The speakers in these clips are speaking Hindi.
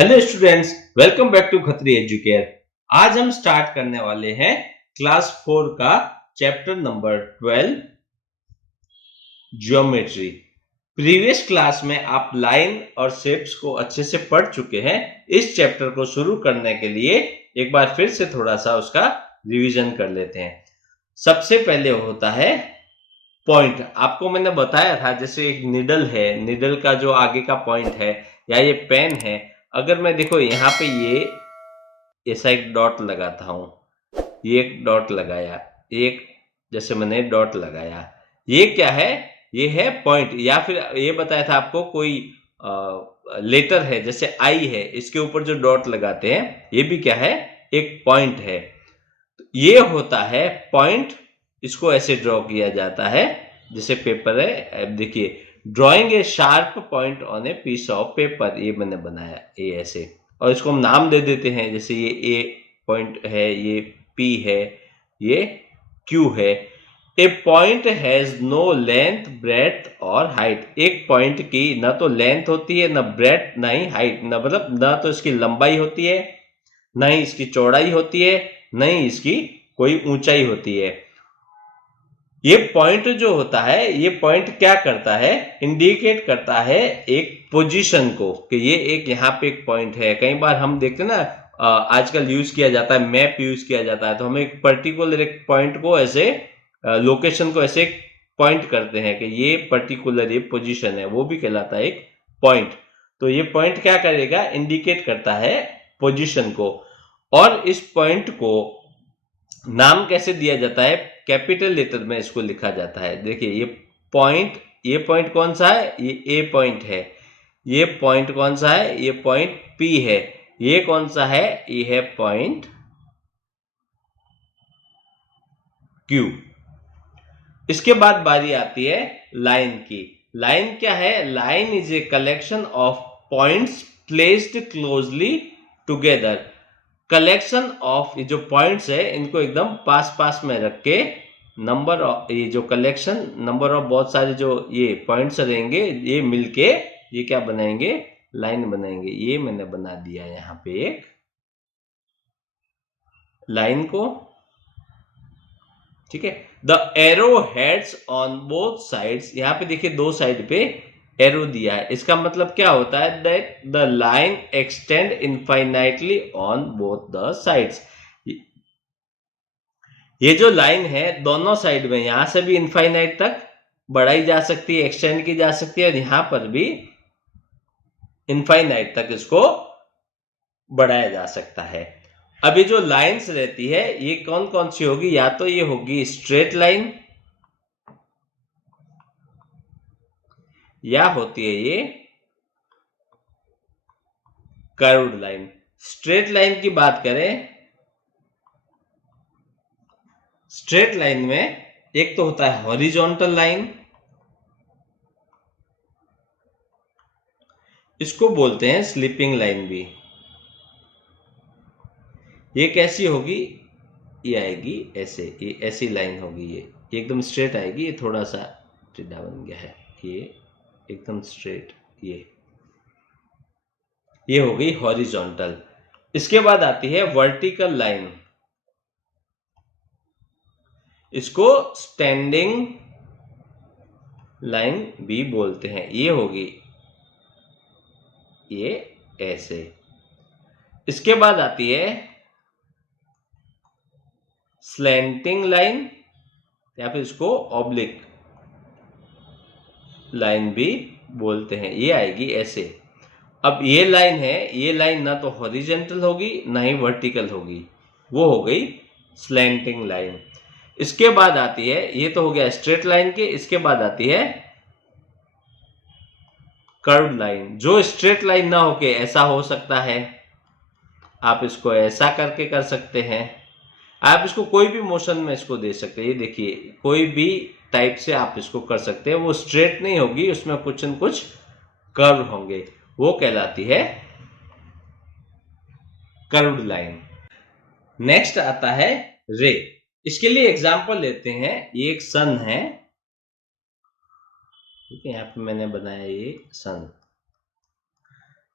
Hello students, welcome back to Khatri Educare. आज हम स्टार्ट करने वाले हैं क्लास 4 का chapter number 12 geometry. Previous class में आप लाइन और शेप्स को अच्छे से पढ़ चुके हैं। इस चैप्टर को शुरू करने के लिए एक बार फिर से थोड़ा सा उसका रिवीजन कर लेते हैं। सबसे पहले होता है पॉइंट। आपको मैंने बताया था जैसे एक निडल है, निडल का जो आगे का पॉइंट है या ये पेन है, अगर मैं देखो यहाँ पे ये ऐसा एक डॉट लगाता हूं, ये एक डॉट लगाया, एक जैसे मैंने डॉट लगाया, ये क्या है? ये है पॉइंट। या फिर ये बताया था आपको कोई लेटर है जैसे आई है, इसके ऊपर जो डॉट लगाते हैं ये भी क्या है? एक पॉइंट है। ये होता है पॉइंट। इसको ऐसे ड्रॉ किया जाता है जैसे पेपर है। अब देखिए, drawing a sharp point on a piece of paper, ये मैंने बनाया ये ऐसे, और इसको हम नाम दे देते हैं। जैसे ये ए पॉइंट है, ये पी है, ये क्यू है। A point has no length, breadth और हाइट। एक पॉइंट की ना तो लेंथ होती है, ना ब्रेथ, ना ही हाइट, ना मतलब ना तो इसकी लंबाई होती है, ना ही इसकी चौड़ाई होती है, ना ही इसकी कोई ऊंचाई होती है। ये पॉइंट जो होता है, ये पॉइंट क्या करता है? इंडिकेट करता है एक पोजीशन को, कि ये एक यहाँ पे एक पॉइंट है। कई बार हम देखते हैं ना, आजकल यूज किया जाता है, मैप यूज किया जाता है, तो हम एक पर्टिकुलर एक पॉइंट को ऐसे, लोकेशन को ऐसे पॉइंट करते हैं कि ये पर्टिकुलर ये पोजीशन है, वो भी कहलाता है एक पॉइंट। तो ये पॉइंट क्या करेगा? इंडिकेट करता है पोजीशन को। और इस पॉइंट को नाम कैसे दिया जाता है? कैपिटल लेटर में इसको लिखा जाता है। देखिए ये पॉइंट कौन सा है? ये ए पॉइंट है। ये पॉइंट कौन सा है? ये पॉइंट पी है। ये कौन सा है? ये है पॉइंट क्यू। इसके बाद बारी आती है लाइन की। लाइन क्या है? Line is a collection of points placed closely together. Collection of, ये जो पॉइंट्स है इनको एकदम पास पास में रख के, नंबर ऑफ, ये जो कलेक्शन, नंबर ऑफ बहुत सारे जो ये पॉइंट्स रहेंगे, ये मिलके ये क्या बनाएंगे? लाइन बनाएंगे। ये मैंने बना दिया यहाँ पे एक लाइन को, ठीक है। The arrow heads on both sides, यहाँ पे देखिए दो साइड पे एरो दिया है। इसका मतलब क्या होता है? That the line extend infinitely on both the sides. ये जो लाइन है दोनों साइड में, यहां से भी इनफाइनाइट तक बढ़ाई जा सकती है, एक्सटेंड की जा सकती है, और यहां पर भी इनफाइनाइट तक इसको बढ़ाया जा सकता है। अब ये जो लाइंस रहती है ये कौन कौन सी होगी? या तो ये होगी स्ट्रेट लाइन, या होती है ये कर्व्ड लाइन। स्ट्रेट लाइन की बात करें, स्ट्रेट लाइन में एक तो होता है हॉरिजॉन्टल लाइन, इसको बोलते हैं स्लीपिंग लाइन भी। ये कैसी होगी? ये आएगी ऐसे, ये ऐसी लाइन होगी, ये एकदम स्ट्रेट आएगी, ये थोड़ा सा टेढ़ा बन गया है, ये एकदम स्ट्रेट, ये हो गई हॉरिजॉन्टल। इसके बाद आती है वर्टिकल लाइन, इसको स्टैंडिंग लाइन भी बोलते हैं। ये होगी ये ऐसे। इसके बाद आती है स्लैंटिंग लाइन, या फिर इसको ऑब्लिक लाइन भी बोलते हैं। ये आएगी ऐसे। अब ये लाइन है, ये लाइन ना तो हॉरिजॉन्टल होगी ना ही वर्टिकल होगी, वो हो गई स्लैंटिंग लाइन। इसके बाद आती है, ये तो हो गया स्ट्रेट लाइन के, इसके बाद आती है कर्व लाइन। जो स्ट्रेट लाइन ना होके ऐसा हो सकता है, आप इसको ऐसा करके कर सकते हैं, आप इसको कोई भी मोशन में इसको दे सकते हैं। ये देखिए, कोई भी टाइप से आप इसको कर सकते हैं। वो स्ट्रेट नहीं होगी, उसमें कुछ न कुछ कर्व होंगे, वो कहलाती है कर्व्ड लाइन। नेक्स्ट आता है रे। इसके लिए एग्जांपल लेते हैं। ये एक सन है, ठीक है, यहाँ पे मैंने बनाया ये सन।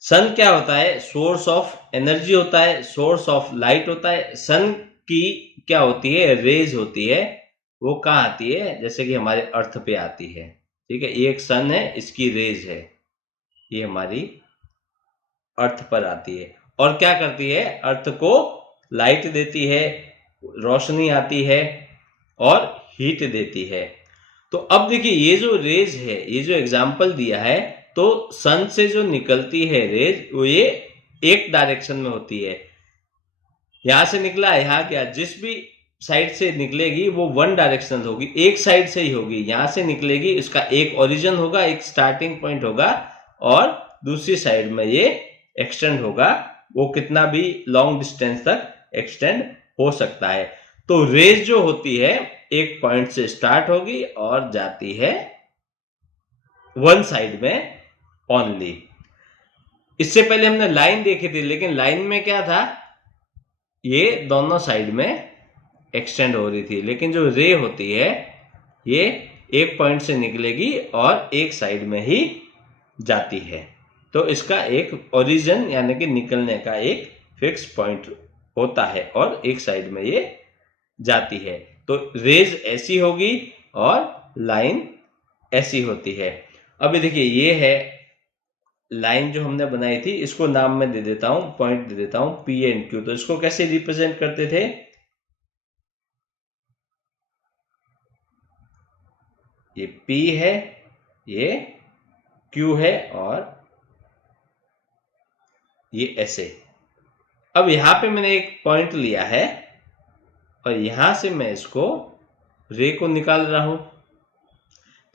सन क्या होता है? सोर्स ऑफ एनर्जी होता है, सोर्स ऑफ लाइट होता है। सन की क्या होती है? रेज होती है। वो कहाँ आती है? जैसे कि हमारे अर्थ पे आती है, ठीक है। ये एक सन है, इसकी रेज है, ये हमारी अर्थ पर आती है और क्या करती है? अर्थ को लाइट देती है, रोशनी आती है और हीट देती है। तो अब देखिए ये जो रेज है, ये जो एग्जाम्पल दिया है, तो सन से जो निकलती है रेज, वो ये एक डायरेक्शन में होती है। यहां से निकला, यहाँ गया, जिस भी साइड से निकलेगी वो वन डायरेक्शनल होगी, एक साइड से ही होगी। यहां से निकलेगी, इसका एक ओरिजिन होगा, एक स्टार्टिंग पॉइंट होगा और दूसरी साइड में ये एक्सटेंड होगा। वो कितना भी लॉन्ग डिस्टेंस तक एक्सटेंड हो सकता है। तो रेज जो होती है एक पॉइंट से स्टार्ट होगी और जाती है वन साइड में ओनली। इससे पहले हमने लाइन देखी थी, लेकिन लाइन में क्या था? ये दोनों साइड में एक्सटेंड हो रही थी। लेकिन जो रे होती है ये एक पॉइंट से निकलेगी और एक साइड में ही जाती है। तो इसका एक ओरिजिन यानी कि निकलने का एक फिक्स पॉइंट होता है और एक साइड में ये जाती है। तो रेज ऐसी होगी और लाइन ऐसी होती है। अभी देखिए ये है लाइन जो हमने बनाई थी, इसको नाम मैं दे देता हूं, पॉइंट दे देता हूं पी एंड क्यू। तो इसको कैसे रिप्रेजेंट करते थे? ये P है, ये Q है और ये ऐसे। अब यहां पे मैंने एक पॉइंट लिया है और यहां से मैं इसको रे को निकाल रहा हूं,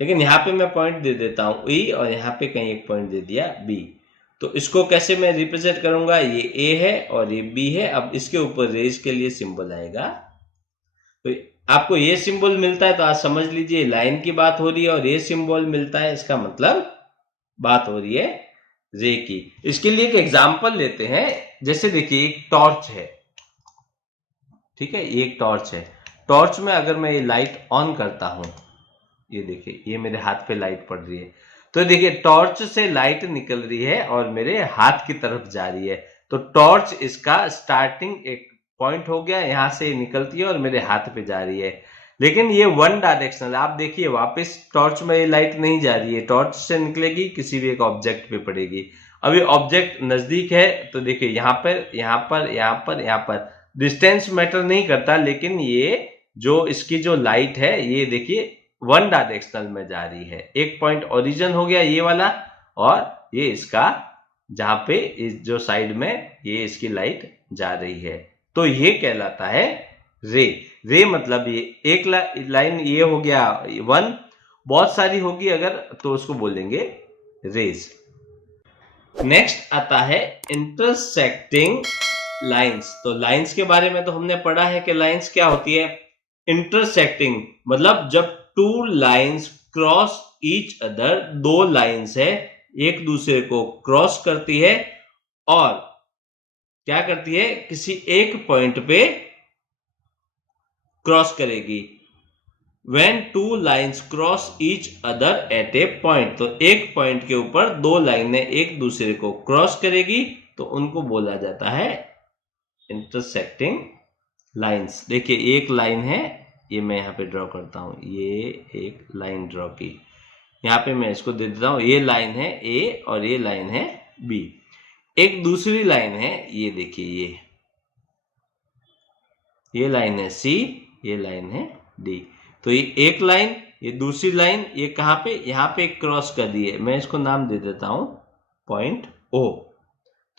लेकिन यहां पे मैं पॉइंट दे देता हूं E और यहां पे कहीं एक पॉइंट दे दिया B। तो इसको कैसे मैं रिप्रेजेंट करूंगा? ये A है और ये B है। अब इसके ऊपर रेज के लिए सिंबल आएगा। तो आपको ये सिंबल मिलता है तो आज समझ लीजिए लाइन की बात हो रही है, और ये सिंबल मिलता है, इसका मतलब बात हो रही है रे की। इसके लिए एक एग्जांपल लेते हैं। जैसे देखिए एक टॉर्च है, ठीक है, ये एक टॉर्च है। टॉर्च में अगर मैं ये लाइट ऑन करता हूं, ये देखिए ये मेरे हाथ पे लाइट पड़ रही है, तो देखिए टॉर्च से लाइट निकल रही है और मेरे हाथ की तरफ जा रही है। तो टॉर्च इसका स्टार्टिंग एक पॉइंट हो गया, यहां से निकलती है और मेरे हाथ पे जा रही है। लेकिन ये वन डायरेक्शनल, आप देखिए वापस टॉर्च में ये लाइट नहीं जा रही है, टॉर्च से निकलेगी किसी भी एक ऑब्जेक्ट पे पड़ेगी। अभी ऑब्जेक्ट नजदीक है तो देखिए यहाँ पर, यहाँ पर, यहाँ पर, यहाँ पर डिस्टेंस मैटर नहीं करता, लेकिन ये जो इसकी जो लाइट है ये देखिए वन डायरेक्शनल में जा रही है। एक पॉइंट ओरिजिन हो गया ये वाला, और ये इसका जहां पे इस जो साइड में ये इसकी लाइट जा रही है, तो ये कहलाता है रे। रे मतलब ये एक लाइन ये हो गया वन, बहुत सारी होगी अगर तो उसको बोलेंगे रेज। नेक्स्ट आता है इंटरसेक्टिंग लाइंस। तो लाइंस के बारे में तो हमने पढ़ा है कि लाइंस क्या होती है। इंटरसेक्टिंग मतलब जब two lines cross each other, दो लाइंस है एक दूसरे को क्रॉस करती है और क्या करती है? किसी एक पॉइंट पे क्रॉस करेगी। When two lines cross each other at a point, तो एक पॉइंट के ऊपर दो लाइनें एक दूसरे को क्रॉस करेगी तो उनको बोला जाता है इंटरसेक्टिंग लाइंस। देखिए एक लाइन है, ये मैं यहाँ पे ड्रॉ करता हूँ, ये एक लाइन ड्रॉ की, यहाँ पे मैं इसको दे देता हूँ, ये लाइन है A और ये लाइन है B। एक दूसरी लाइन है, ये देखिए ये लाइन है C, ये लाइन है D। तो ये एक लाइन, ये दूसरी लाइन, ये कहाँ पे? यहाँ पे क्रॉस कर दी है, मैं इसको नाम दे देता हूं पॉइंट O।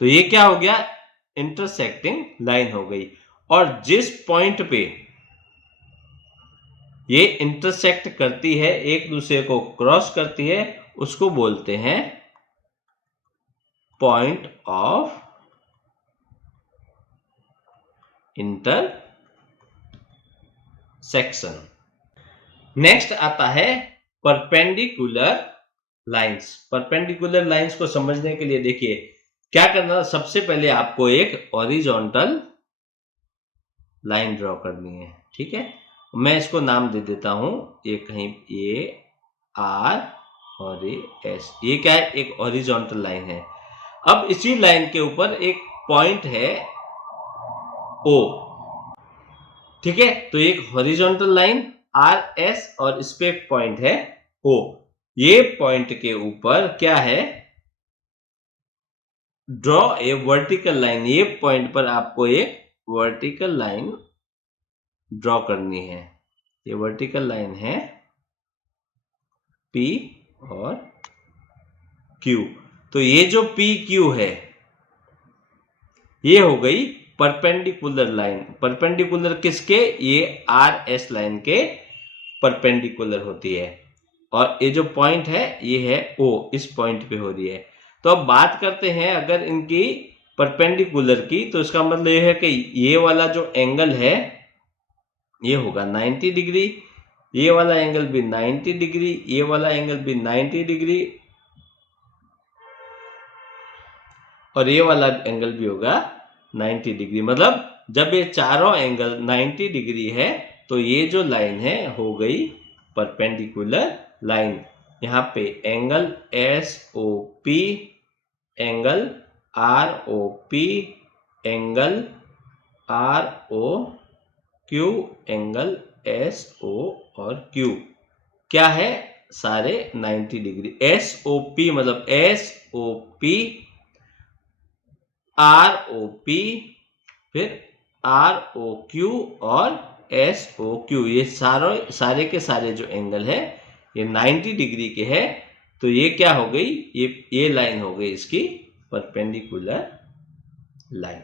तो ये क्या हो गया? इंटरसेक्टिंग लाइन हो गई। और जिस पॉइंट पे ये इंटरसेक्ट करती है, एक दूसरे को क्रॉस करती है, उसको बोलते हैं पॉइंट ऑफ इंटरसेक्शन। नेक्स्ट आता है परपेंडिकुलर लाइंस। परपेंडिकुलर लाइंस को समझने के लिए देखिए क्या करना, सबसे पहले आपको एक हॉरिजॉन्टल लाइन ड्रॉ करनी है, ठीक है। मैं इसको नाम दे देता हूं, ये कहीं ये आर और ये एस, ये क्या है? एक हॉरिजॉन्टल लाइन है। अब इसी लाइन के ऊपर एक पॉइंट है O, ठीक है। तो एक हॉरिजॉन्टल लाइन RS और इस पे एक पॉइंट है O। ये पॉइंट के ऊपर क्या है, ड्रॉ ए वर्टिकल लाइन। ये पॉइंट पर आपको एक वर्टिकल लाइन ड्रॉ करनी है। ये वर्टिकल लाइन है P और Q। तो ये जो PQ है ये हो गई परपेंडिकुलर लाइन। परपेंडिकुलर किसके, ये RS लाइन के परपेंडिकुलर होती है। और ये जो पॉइंट है ये है O, इस पॉइंट पे हो रही है। तो अब बात करते हैं अगर इनकी परपेंडिकुलर की, तो इसका मतलब ये है कि ये वाला जो एंगल है ये होगा 90 डिग्री, ये वाला एंगल भी 90 डिग्री, ये वाला एंगल भी 90 डिग्री और ये वाला एंगल भी होगा 90 डिग्री। मतलब जब ये चारों एंगल 90 डिग्री है तो ये जो लाइन है हो गई परपेंडिकुलर लाइन। यहाँ पे angle SOP, angle ROP, angle ROQ, angle SO और Q क्या है, सारे 90 डिग्री। SOP मतलब SOP, ROP, फिर ROQ और SOQ, ये सारे के सारे जो एंगल है ये 90 डिग्री के है। तो ये क्या हो गई, ये लाइन हो गई इसकी परपेंडिकुलर लाइन।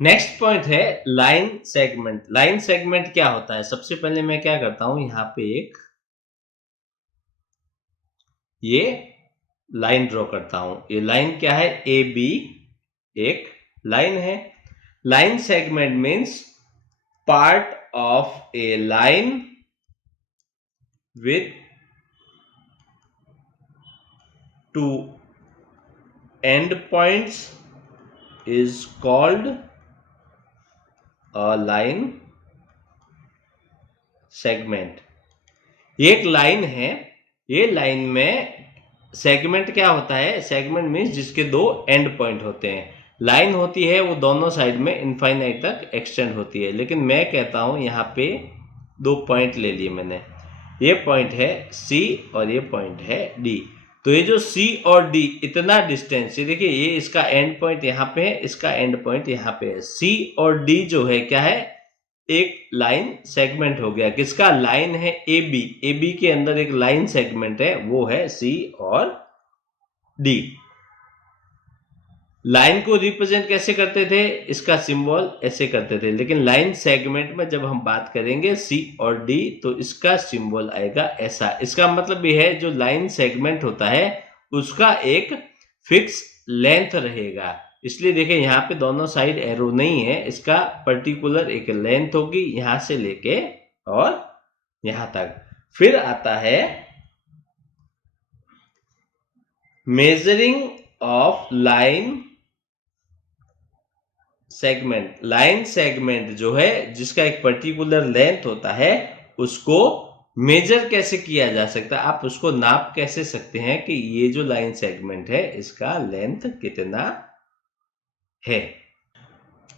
नेक्स्ट पॉइंट है लाइन सेगमेंट। लाइन सेगमेंट क्या होता है, सबसे पहले मैं क्या करता हूं, यहाँ पे एक ये लाइन ड्रॉ करता हूं। ये लाइन क्या है, AB एक लाइन है। Line segment means part of A line with two end points is called a line segment। ये एक लाइन है, ये लाइन में सेगमेंट क्या होता है, सेगमेंट मीन्स जिसके दो एंड पॉइंट होते हैं। लाइन होती है वो दोनों साइड में इनफाइनाइट तक एक्सटेंड होती है, लेकिन मैं कहता हूं यहाँ पे दो पॉइंट ले लिए मैंने। ये पॉइंट है C और ये पॉइंट है D। तो ये जो C और D इतना डिस्टेंस, ये देखिए ये इसका एंड पॉइंट यहाँ पे है, इसका एंड पॉइंट यहाँ पे है। C और D जो है क्या है, एक लाइन सेगमेंट हो गया। किसका, लाइन है AB, AB के अंदर एक लाइन सेगमेंट है, वो है C और D। लाइन को रिप्रेजेंट कैसे करते थे, इसका सिंबल ऐसे करते थे, लेकिन लाइन सेगमेंट में जब हम बात करेंगे C और D तो इसका सिंबल आएगा ऐसा। इसका मतलब यह है जो लाइन सेगमेंट होता है उसका एक फिक्स लेंथ रहेगा। इसलिए देखिए यहाँ पे दोनों साइड एरो नहीं है, इसका पर्टिकुलर एक लेंथ होगी यहां से लेके और यहां तक। फिर आता है measuring of line segment. Line segment जो है जिसका एक पर्टिकुलर लेंथ होता है उसको मेजर कैसे किया जा सकता है, आप उसको नाप कैसे सकते हैं कि ये जो लाइन सेगमेंट है इसका लेंथ कितना है।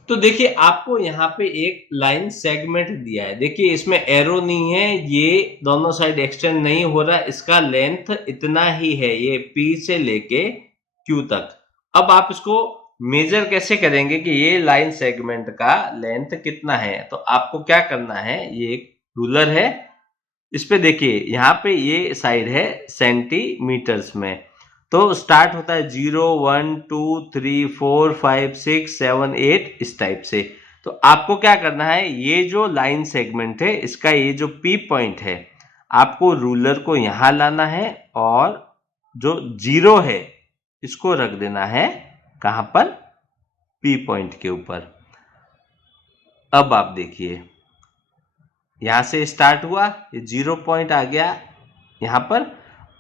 तो देखिए आपको यहाँ पे एक लाइन सेगमेंट दिया है, देखिए इसमें एरो नहीं है, ये दोनों साइड एक्सटेंड नहीं हो रहा, इसका लेंथ इतना ही है, ये P से लेके Q तक। अब आप इसको मेजर कैसे करेंगे कि ये लाइन सेगमेंट का लेंथ कितना है, तो आपको क्या करना है, ये एक रूलर है, इस पे देखिए यहाँ पे ये साइड है सेंटीमीटर्स में। तो स्टार्ट होता है 0, 1, 2, 3, 4, 5, 6, 7, 8 इस टाइप से। तो आपको क्या करना है, ये जो लाइन सेगमेंट है इसका ये जो P पॉइंट है आपको रूलर को यहां लाना है और जो 0 है इसको रख देना है कहां पर, P पॉइंट के ऊपर। अब आप देखिए यहां से स्टार्ट हुआ, ये 0 पॉइंट आ गया यहां पर।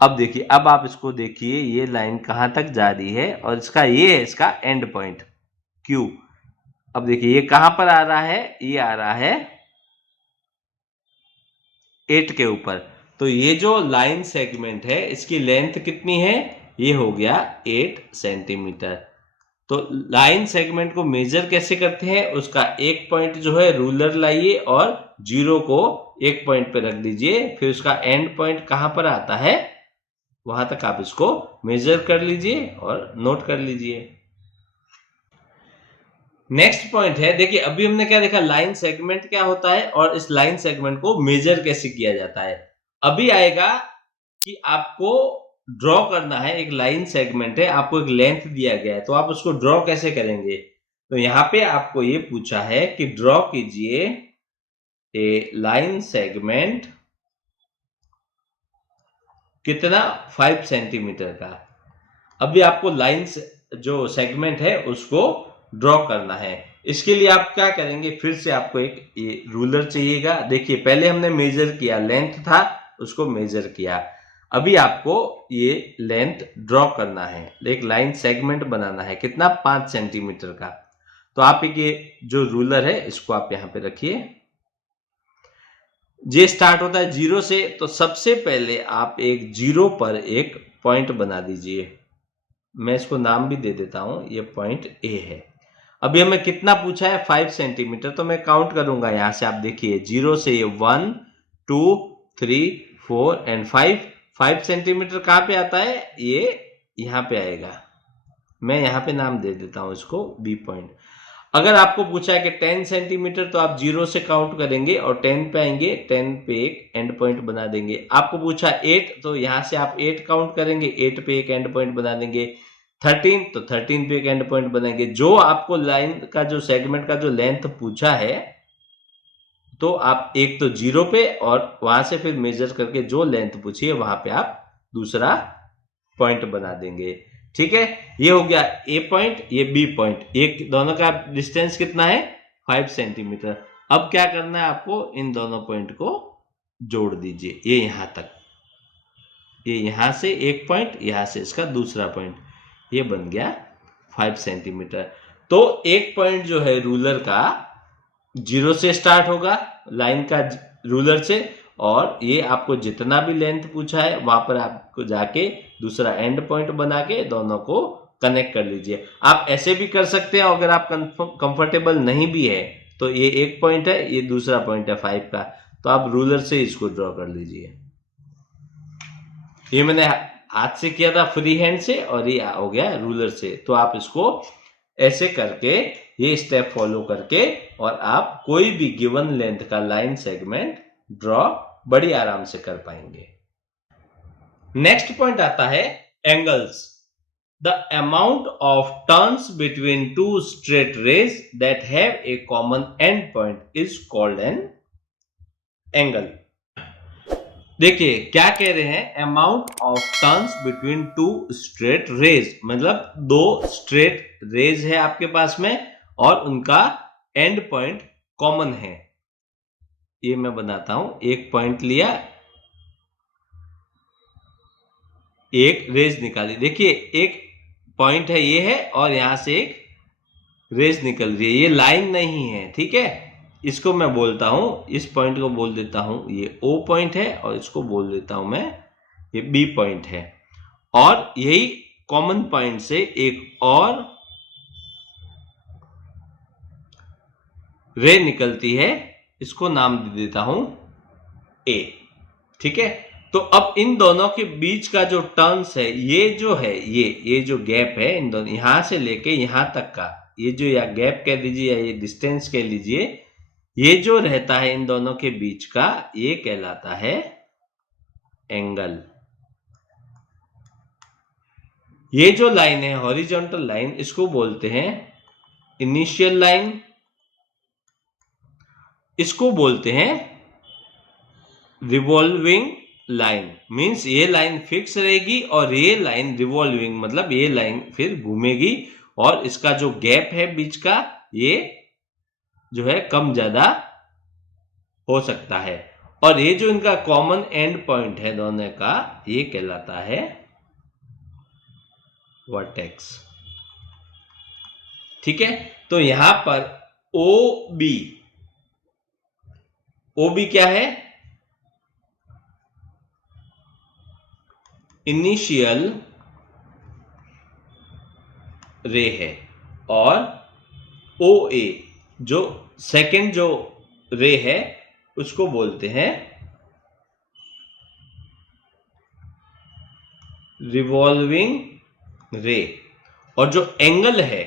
अब देखिए, अब आप इसको देखिए ये लाइन कहां तक जा रही है और इसका ये है इसका एंड पॉइंट Q। अब देखिए ये कहां पर आ रहा है, ये आ रहा है 8 के ऊपर। तो ये जो लाइन सेगमेंट है इसकी लेंथ कितनी है, ये हो गया 8 सेंटीमीटर। तो लाइन सेगमेंट को मेजर कैसे करते हैं, उसका एक पॉइंट जो है रूलर लाइए और 0 को एक पॉइंट पे रख दीजिए, फिर उसका एंड पॉइंट कहां पर आता है वहां तक आप इसको मेजर कर लीजिए और नोट कर लीजिए। नेक्स्ट पॉइंट है, देखिए अभी हमने क्या देखा, लाइन सेगमेंट क्या होता है और इस लाइन सेगमेंट को मेजर कैसे किया जाता है। अभी आएगा कि आपको ड्रॉ करना है, एक लाइन सेगमेंट है, आपको एक लेंथ दिया गया है, तो आप उसको ड्रॉ कैसे करेंगे। तो यहां पे आपको ये पूछा है कि ड्रॉ कीजिए ए लाइन सेगमेंट कितना 5 सेंटीमीटर का। अभी आपको लाइन जो सेगमेंट है उसको ड्रॉ करना है। इसके लिए आप क्या करेंगे, फिर से आपको एक ये रूलर चाहिएगा। देखिए पहले हमने मेजर किया, लेंथ था उसको मेजर किया, अभी आपको ये लेंथ ड्रॉ करना है, एक लाइन सेगमेंट बनाना है कितना 5 सेंटीमीटर का। तो आप एक ये जो रूलर है इसको आप यहां पे रखिए। ये स्टार्ट होता है 0 से, तो सबसे पहले आप एक 0 पर एक पॉइंट बना दीजिए। मैं इसको नाम भी दे देता हूं, ये पॉइंट ए है। अभी हमें कितना पूछा है 5 सेंटीमीटर, तो मैं काउंट करूंगा यहां से, आप देखिए 0 से ये 1 2 3 4 एंड 5 सेंटीमीटर कहां पे आता है, ये यहां पे आएगा। मैं यहां पे नाम दे देता हूं इसको बी पॉइंट। अगर आपको पूछा है कि 10 सेंटीमीटर, तो आप 0 से काउंट करेंगे और 10 पे आएंगे, 10 पे एक एंड पॉइंट बना देंगे। आपको पूछा 8, तो यहां से आप 8 काउंट करेंगे, 8 पे एक एंड पॉइंट बना देंगे। 13, तो 13 पे एक एंड पॉइंट बनाएंगे। जो आपको लाइन का जो सेगमेंट का जो लेंथ पूछा है, तो आप एक तो 0 पे और वहां से फिर मेजर करके जो लेंथ पूछी है वहां पे आप दूसरा पॉइंट बना देंगे। ठीक है, ये हो गया ए पॉइंट, ये बी पॉइंट, एक दोनों का डिस्टेंस कितना है 5 सेंटीमीटर। अब क्या करना है आपको, इन दोनों पॉइंट को जोड़ दीजिए, ये यहां तक, ये यहां से एक पॉइंट, यहां से इसका दूसरा पॉइंट, ये बन गया 5 सेंटीमीटर। तो एक पॉइंट जो है रूलर का 0 से स्टार्ट होगा, लाइन का रूलर से, और ये आपको जितना भी लेंथ पूछा है वहां पर आपको जाके दूसरा एंड पॉइंट बना के दोनों को कनेक्ट कर लीजिए। आप ऐसे भी कर सकते हैं, अगर आप कंफर्टेबल नहीं भी है, तो ये एक पॉइंट है, ये दूसरा पॉइंट है 5 का, तो आप रूलर से इसको ड्रॉ कर लीजिए। ये मैंने हाथ से किया था फ्री हैंड से, और ये हो गया रूलर से। तो आप इसको ऐसे करके, ये स्टेप फॉलो करके, और आप कोई भी गिवन लेंथ का लाइन सेगमेंट ड्रॉ बड़ी आराम से कर पाएंगे। नेक्स्ट पॉइंट आता है angles. The amount of turns between two straight rays that have a common end point is called an angle. देखिए क्या कह रहे हैं, amount of turns between two straight rays, मतलब दो स्ट्रेट रेज है आपके पास में और उनका एंड पॉइंट कॉमन है। ये मैं बनाता हूं, एक पॉइंट लिया, एक रेज निकाली, देखिए एक पॉइंट है ये है और यहां से एक रेज निकल रही है, ये लाइन नहीं है, ठीक है। इसको मैं बोलता हूं, इस पॉइंट को बोल देता हूं ये ओ पॉइंट है, और इसको बोल देता हूं मैं ये बी पॉइंट है। और यही कॉमन पॉइंट से एक और रे निकलती है, इसको नाम दे देता हूं ए, ठीक है। तो अब इन दोनों के बीच का जो टर्न्स है, ये जो है, ये जो गैप है इन दोनों, यहां से लेके यहां तक का, ये जो या गैप कह दीजिए या ये डिस्टेंस कह लीजिए, ये जो रहता है इन दोनों के बीच का, ये कहलाता है एंगल। ये जो लाइन है हॉरिजॉन्टल लाइन, इसको बोलते हैं इनिशियल लाइन, इसको बोलते हैं रिवॉल्विंग लाइन। मींस ये लाइन फिक्स रहेगी और ये लाइन रिवॉल्विंग, मतलब ये लाइन फिर घूमेगी, और इसका जो गैप है बीच का, ये जो है कम ज्यादा हो सकता है। और ये जो इनका कॉमन एंड पॉइंट है दोनों का, ये कहलाता है वर्टेक्स, ठीक है। तो यहां पर ओ बी क्या है, इनिशियल रे है, और ओ ए जो सेकेंड जो रे है उसको बोलते हैं रिवॉल्विंग रे, और जो एंगल है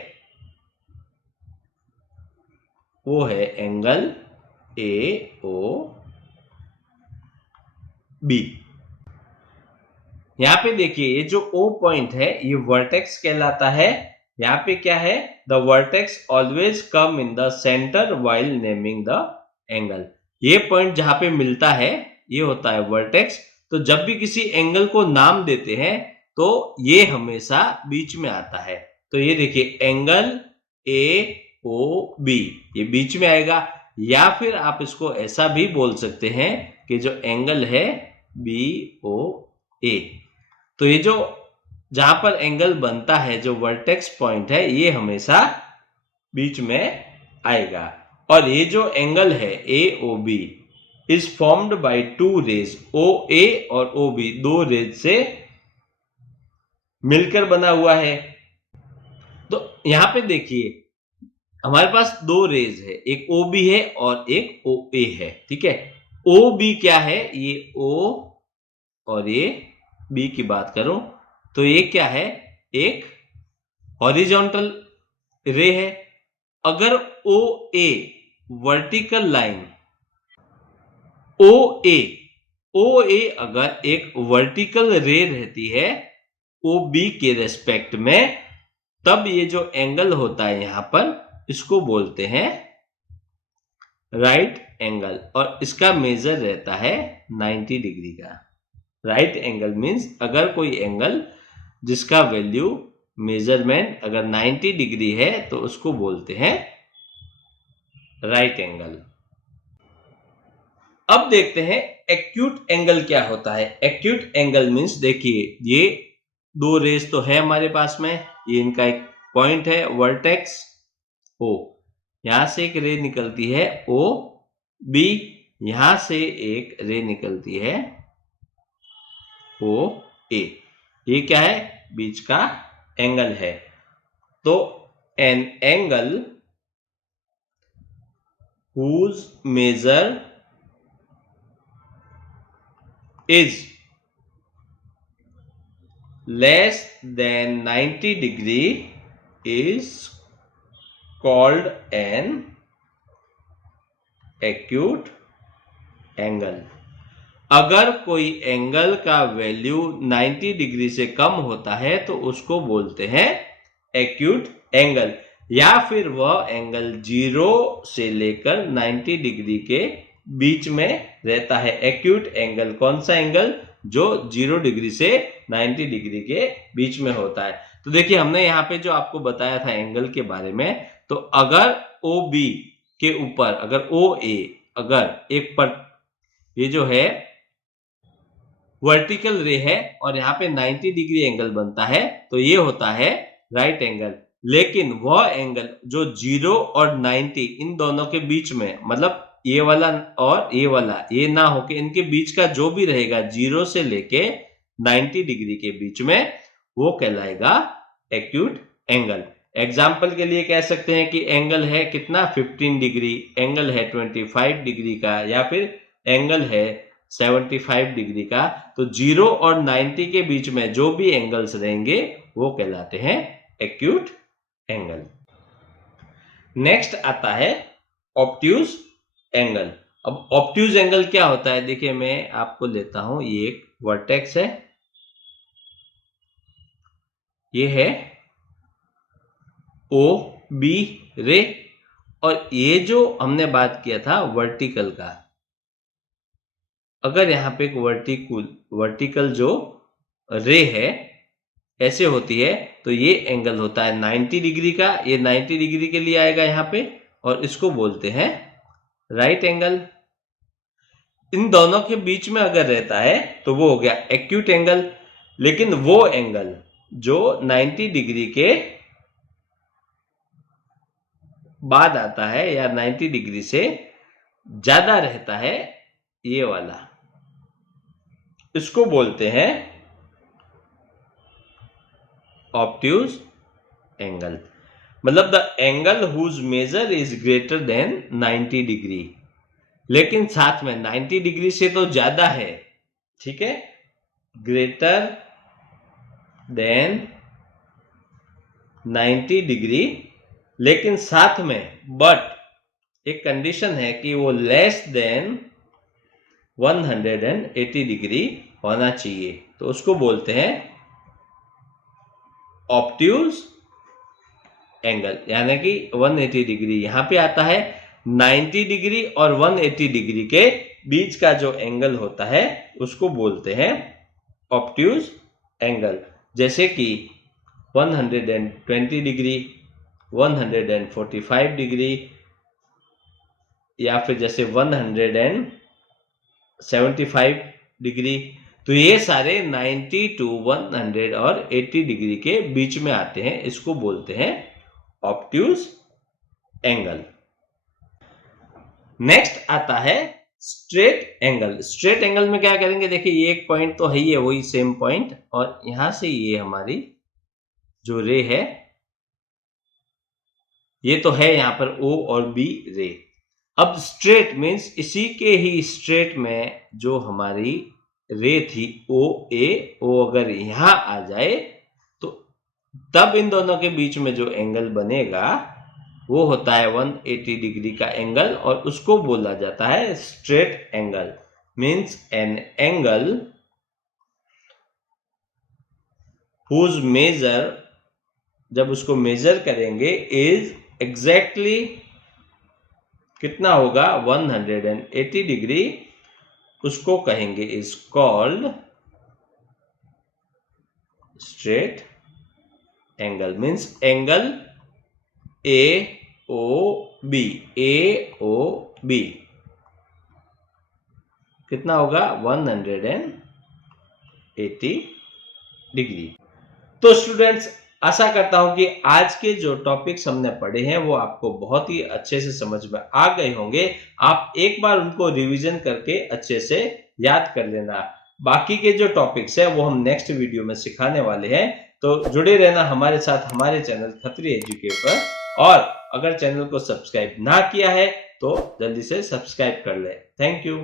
वो है एंगल ए ओ बी। यहां पे देखिए ये जो O पॉइंट है ये वर्टेक्स कहलाता है। यहां पे क्या है, the vertex always come in the centre while naming the angle. ये पॉइंट जहां पे मिलता है ये होता है वर्टेक्स। तो जब भी किसी एंगल को नाम देते हैं तो ये हमेशा बीच में आता है। तो ये देखिए एंगल ए ओ बी ये बीच में आएगा, या फिर आप इसको ऐसा भी बोल सकते हैं कि जो एंगल है बी ओ ए, तो ये जो जहां पर एंगल बनता है जो वर्टेक्स पॉइंट है ये हमेशा बीच में आएगा। और ये जो एंगल है A O B is formed by two rays, O A और ओ बी दो रेज से मिलकर बना हुआ है। तो यहां पे देखिए हमारे पास दो रेज है, एक ओ बी है और एक ओ ए है, ठीक है। ओ बी क्या है, ये ओ और ये बी की बात करूं तो ये क्या है, एक हॉरिजॉन्टल रे है। अगर ओ ए वर्टिकल लाइन ओ ए अगर एक वर्टिकल रे रहती है ओ बी के रेस्पेक्ट में, तब ये जो एंगल होता है यहां पर इसको बोलते हैं राइट एंगल, और इसका मेजर रहता है 90 डिग्री का। राइट एंगल मीन्स अगर कोई एंगल जिसका वैल्यू मेजरमेंट अगर 90 डिग्री है तो उसको बोलते हैं राइट एंगल। अब देखते हैं एक्यूट एंगल क्या होता है। एक्यूट एंगल मीन्स देखिए ये दो रेज तो है हमारे पास में, ये इनका एक पॉइंट है वर्टेक्स ओ, यहां से एक रे निकलती है ओ बी, यहां से एक रे निकलती है ओ ए, ये क्या है, बीच का एंगल है। तो an angle whose measure is less than 90 degree is called an acute angle। अगर कोई एंगल का वैल्यू 90 डिग्री से कम होता है तो उसको बोलते हैं एक्यूट एंगल, या फिर वह एंगल 0 से लेकर 90 डिग्री के बीच में रहता है। एक्यूट एंगल कौन सा एंगल, जो 0 डिग्री से 90 डिग्री के बीच में होता है। तो देखिए हमने यहाँ पे जो आपको बताया था एंगल के बारे में, तो अगर ओ बी के ऊपर अगर ओ ए अगर एक पर ये जो है वर्टिकल रे है और यहाँ पे 90 डिग्री एंगल बनता है तो ये होता है राइट एंगल। लेकिन वह एंगल जो 0 और 90 इन दोनों के बीच में, मतलब ये वाला और ये वाला ये ना होके इनके बीच का जो भी रहेगा 0 से लेके 90 डिग्री के बीच में, वो कहलाएगा एक्यूट एंगल। एग्जाम्पल के लिए कह सकते हैं कि एंगल है कितना 15 डिग्री, एंगल है 25 डिग्री का, या फिर एंगल है 75 डिग्री का। तो 0 और 90 के बीच में जो भी एंगल्स रहेंगे वो कहलाते हैं एक्यूट एंगल। नेक्स्ट आता है ऑब्ट्यूज एंगल। अब ऑब्ट्यूज एंगल क्या होता है, देखिए मैं आपको लेता हूं, ये एक वर्टेक्स है, ये है ओ बी रे, और ये जो हमने बात किया था वर्टिकल का, अगर यहाँ पे एक वर्टिकल जो रे है ऐसे होती है तो ये एंगल होता है 90 डिग्री का, ये 90 डिग्री के लिए आएगा यहाँ पे, और इसको बोलते हैं राइट एंगल। इन दोनों के बीच में अगर रहता है तो वो हो गया एक्यूट एंगल। लेकिन वो एंगल जो 90 डिग्री के बाद आता है या 90 डिग्री से ज्यादा रहता है, ये वाला, इसको बोलते हैं ऑब्ट्यूज एंगल। मतलब the angle whose measure is greater than 90 degree, लेकिन साथ में 90 डिग्री से तो ज्यादा है, ठीक है, ग्रेटर देन 90 डिग्री, लेकिन साथ में बट एक कंडीशन है कि वो लेस देन 180 डिग्री होना चाहिए, तो उसको बोलते हैं ऑब्ट्यूज एंगल, यानी कि 180 डिग्री यहां पे आता है, 90 डिग्री और 180 डिग्री के बीच का जो एंगल होता है उसको बोलते हैं ऑब्ट्यूज एंगल। जैसे कि 120 डिग्री, 145 डिग्री, या फिर जैसे 175 डिग्री, तो ये सारे 90 टू 100 और 80 डिग्री के बीच में आते हैं, इसको बोलते हैं ऑब्ट्यूज एंगल। नेक्स्ट आता है स्ट्रेट एंगल। स्ट्रेट एंगल में क्या करेंगे, देखिए ये एक पॉइंट तो है ही है, वही सेम पॉइंट, और यहां से ये हमारी जो रे है ये तो है यहां पर O और B रे। अब स्ट्रेट मीन्स इसी के ही स्ट्रेट में जो हमारी रे थी O अगर यहां आ जाए तो तब इन दोनों के बीच में जो एंगल बनेगा वो होता है 180 डिग्री का एंगल, और उसको बोला जाता है straight angle. Means an angle whose measure, जब उसको मेजर करेंगे, इज एग्जैक्टली कितना होगा 180 डिग्री, उसको कहेंगे is called straight angle. Means angle AOB, AOB कितना होगा 180 डिग्री। तो स्टूडेंट्स, आशा करता हूं कि आज के जो टॉपिक्स हमने पढ़े हैं वो आपको बहुत ही अच्छे से समझ में आ गए होंगे। आप एक बार उनको रिवीजन करके अच्छे से याद कर लेना। बाकी के जो टॉपिक्स है वो हम नेक्स्ट वीडियो में सिखाने वाले हैं, तो जुड़े रहना हमारे साथ हमारे चैनल खत्री एजुकेटर पर। और अगर चैनल को सब्सक्राइब ना किया है तो जल्दी से सब्सक्राइब कर ले। Thank you.